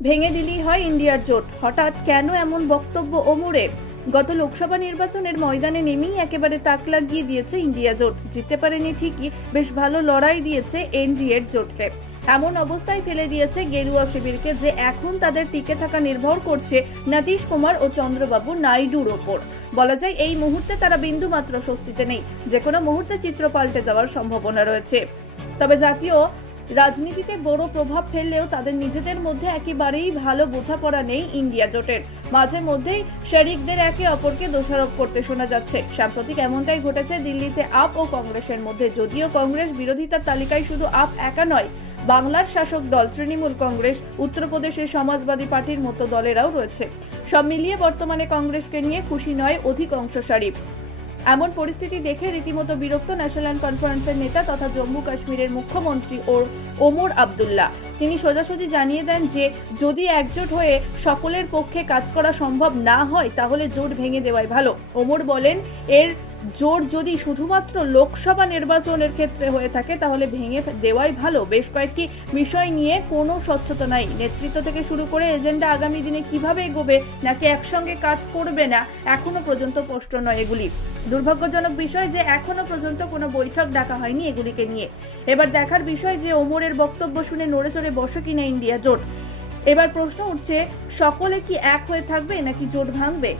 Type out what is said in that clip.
ভেঙে দিলেই হয় ইন্ডিয়ার জোট। হঠাৎ কেন এমন বক্তব্য ওমরের? গত লোকসভা নির্বাচনের ময়দানে নেমেই একেবারে তাক লাগিয়ে দিয়েছে ইন্ডিয়া জোট। জিততে পারেনি ঠিকই, বেশ ভালো লড়াই দিয়েছে এনডিএর জোটকে। এমন অবস্থায় ফেলে দিয়েছে গেরুয়া শিবিরকে যে এখন তাদের টিকে থাকা নির্ভর করছে নীতিশ কুমার ও চন্দ্রবাবু নাইডুর ওপর। বলা যায় এই মুহূর্তে তারা বিন্দুমাত্র স্বস্তিতে নেই, যে কোনো মুহূর্তে চিত্র পাল্টে যাওয়ার সম্ভাবনা রয়েছে। তবে জাতীয় রাজনীতিতে বড় প্রভাব ফেললেও তাদের নিজেদের মধ্যে একেবারেই ভালো বোঝাপড়া নেই ইন্ডিয়া জোটের। মাঝে মধ্যেই শরিকদের একে অপরকে দোষারোপ করতে শোনা যাচ্ছে। সাম্প্রতিক এমনটাই ঘটেছে দিল্লিতে আপ ও কংগ্রেসের মধ্যে। যদিও কংগ্রেস বিরোধিতার তালিকায় শুধু আপ একা নয়, বাংলার শাসক দল তৃণমূল কংগ্রেস, উত্তরপ্রদেশের সমাজবাদী পার্টির মতো দলেরাও রয়েছে। সব মিলিয়ে বর্তমানে কংগ্রেসকে নিয়ে খুশি নয় অধিকাংশ শরিক। এমন পরিস্থিতি দেখে রীতিমতো বিরক্ত ন্যাশনাল কনফারেন্সের নেতা তথা জম্মু কাশ্মীরের মুখ্যমন্ত্রী ওমর আবদুল্লাহ। তিনি সোজাসুজি জানিয়ে দেন যে যদি একজোট হয়ে সকলের পক্ষে কাজ করা সম্ভব না হয় তাহলে জোট ভেঙে দেওয়াই ভালো। ওমর বলেন, এর জোট যদি শুধুমাত্র লোকসভা নির্বাচনের ক্ষেত্রে হয়ে থাকে তাহলে ভেঙে দেওয়াই ভালো। বেশ কয়েকটি বিষয় নিয়ে কোনো স্বচ্ছতা নাই। নেতৃত্ব থেকে শুরু করে এজেন্ডা আগামী দিনে কিভাবে এগোবে নাকি একসঙ্গে কাজ করবে না এখনো পর্যন্ত স্পষ্ট নয় এগুলি। দুর্ভাগ্যজনক বিষয় যে এখনো পর্যন্ত কোনো বৈঠক ডাকা হয়নি এগুলিকে নিয়ে। এবার দেখার বিষয় যে ওমরের বক্তব্য শুনে নড়ে চড়ে বসে কিনা ইন্ডিয়া জোট। এবার প্রশ্ন উঠছে, সকলে কি এক হয়ে থাকবে নাকি জোট ভাঙবে?